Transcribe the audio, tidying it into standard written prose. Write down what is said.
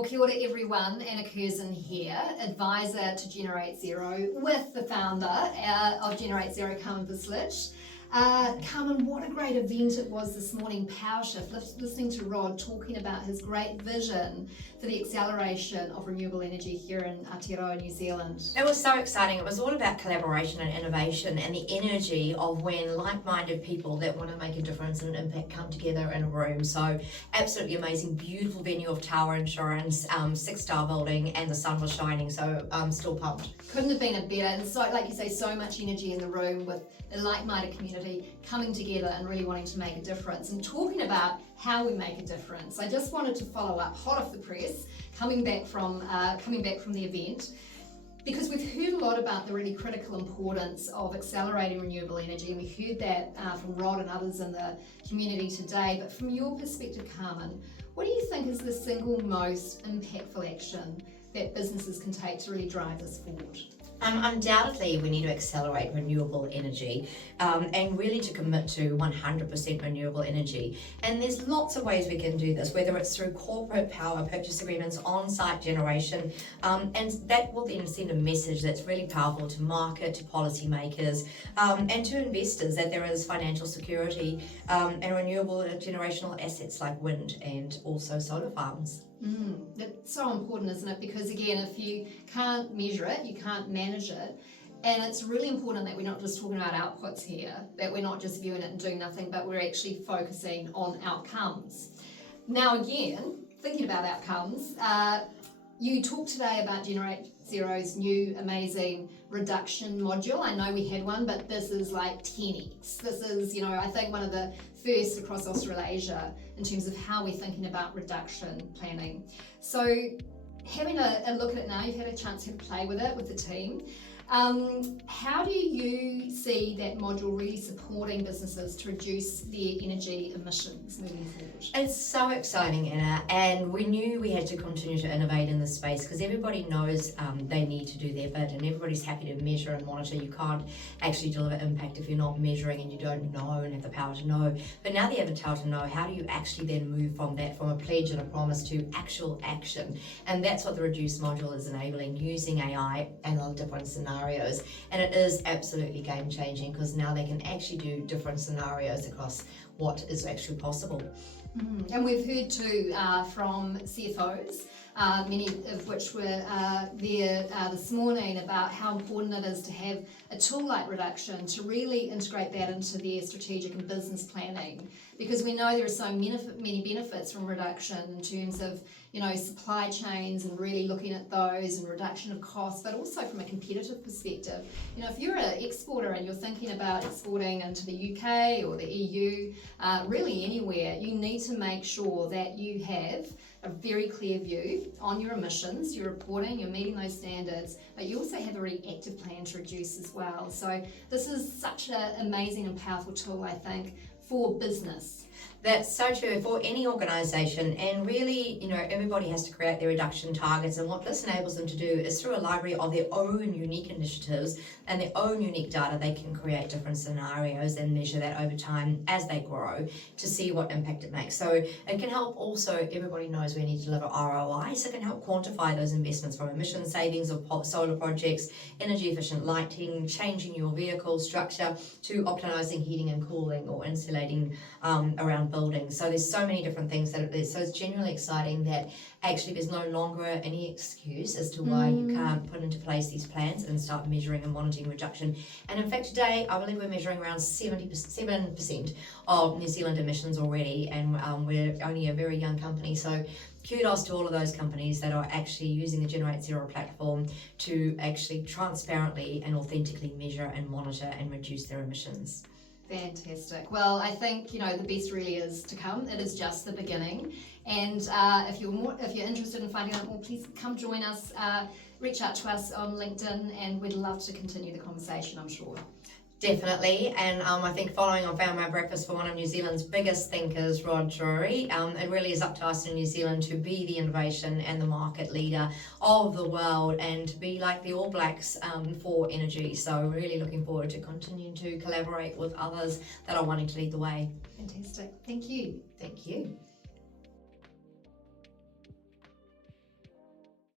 Well, kia ora everyone, Anna Curzon here, advisor to Generate Zero with the founder of Generate Zero, Carmen Vicelich. Carmen, what a great event it was this morning, Power Shift, listening to Rod talking about his great vision for the acceleration of renewable energy here in Aotearoa, New Zealand. It was so exciting. It was all about collaboration and innovation and the energy of when like-minded people that want to make a difference and an impact come together in a room. So absolutely amazing, beautiful venue of tower insurance, 6-star building, and the sun was shining, so I'm still pumped. Couldn't have been a better, and so, like you say, so much energy in the room with a like-minded community coming together and really wanting to make a difference and talking about how we make a difference. I just wanted to follow up, hot off the press, coming back from the event, because we've heard a lot about the really critical importance of accelerating renewable energy, and we heard that from Rod and others in the community today. But from your perspective, Carmen, what do you think is the single most impactful action that businesses can take to really drive this forward? Undoubtedly, we need to accelerate renewable energy and really to commit to 100% renewable energy. And there's lots of ways we can do this, whether it's through corporate power purchase agreements, on-site generation, and that will then send a message that's really powerful to market, to policymakers, and to investors that there is financial security and renewable generational assets like wind and also solar farms. That's so important, isn't it? Because again, if you can't measure it, you can't manage it. And it's really important that we're not just talking about outputs here, that we're not just viewing it and doing nothing, but we're actually focusing on outcomes. Now again, thinking about outcomes, you talked today about Generate Zero's new amazing reduction module. I know we had one, but this is like 10x. This is, I think one of the first across Australasia in terms of how we're thinking about reduction planning. So having a look at it now, you've had a chance to play with it with the team. How do you see that module really supporting businesses to reduce their energy emissions moving forward? It's so exciting, Anna, and we knew we had to continue to innovate in this space because everybody knows they need to do their bit, and everybody's happy to measure and monitor. You can't actually deliver impact if you're not measuring and you don't know and have the power to know. But now they have the power to know, how do you actually then move from that, from a pledge and a promise to actual action? And that's what the Reduce module is enabling, using AI and all different scenarios. And it is absolutely game changing because now they can actually do different scenarios across what is actually possible. And we've heard too from CFOs, many of which were there this morning, about how important it is to have a tool like reduction to really integrate that into their strategic and business planning, because we know there are so many benefits from reduction in terms of supply chains and really looking at those and reduction of costs, but also from a competitive perspective. If you're an exporter and you're thinking about exporting into the UK or the EU, really anywhere, you need to make sure that you have a very clear view on your emissions, you're reporting, you're meeting those standards, but you also have a really active plan to reduce as well. So this is such an amazing and powerful tool, I think, for business. That's so true for any organisation, and really, everybody has to create their reduction targets, and what this enables them to do is through a library of their own unique initiatives and their own unique data, they can create different scenarios and measure that over time as they grow to see what impact it makes. So it can help also, everybody knows we need to deliver ROI, so it can help quantify those investments from emission savings of solar projects, energy efficient lighting, changing your vehicle structure, to optimising heating and cooling or insulating around buildings. So there's so many different things so it's genuinely exciting that actually there's no longer any excuse as to why you can't put into place these plans and start measuring and monitoring reduction. And in fact today I believe we're measuring around 7% of New Zealand emissions already, and we're only a very young company, so kudos to all of those companies that are actually using the Generate Zero platform to actually transparently and authentically measure and monitor and reduce their emissions. Fantastic. Well, I think the best really is to come. It is just the beginning, and if you're interested in finding out more, please come join us. Reach out to us on LinkedIn, and we'd love to continue the conversation, I'm sure. Definitely, and I think following on Found My Breakfast for one of New Zealand's biggest thinkers, Rod Drury, it really is up to us in New Zealand to be the innovation and the market leader of the world and to be like the All Blacks for energy. So really looking forward to continuing to collaborate with others that are wanting to lead the way. Fantastic. Thank you. Thank you.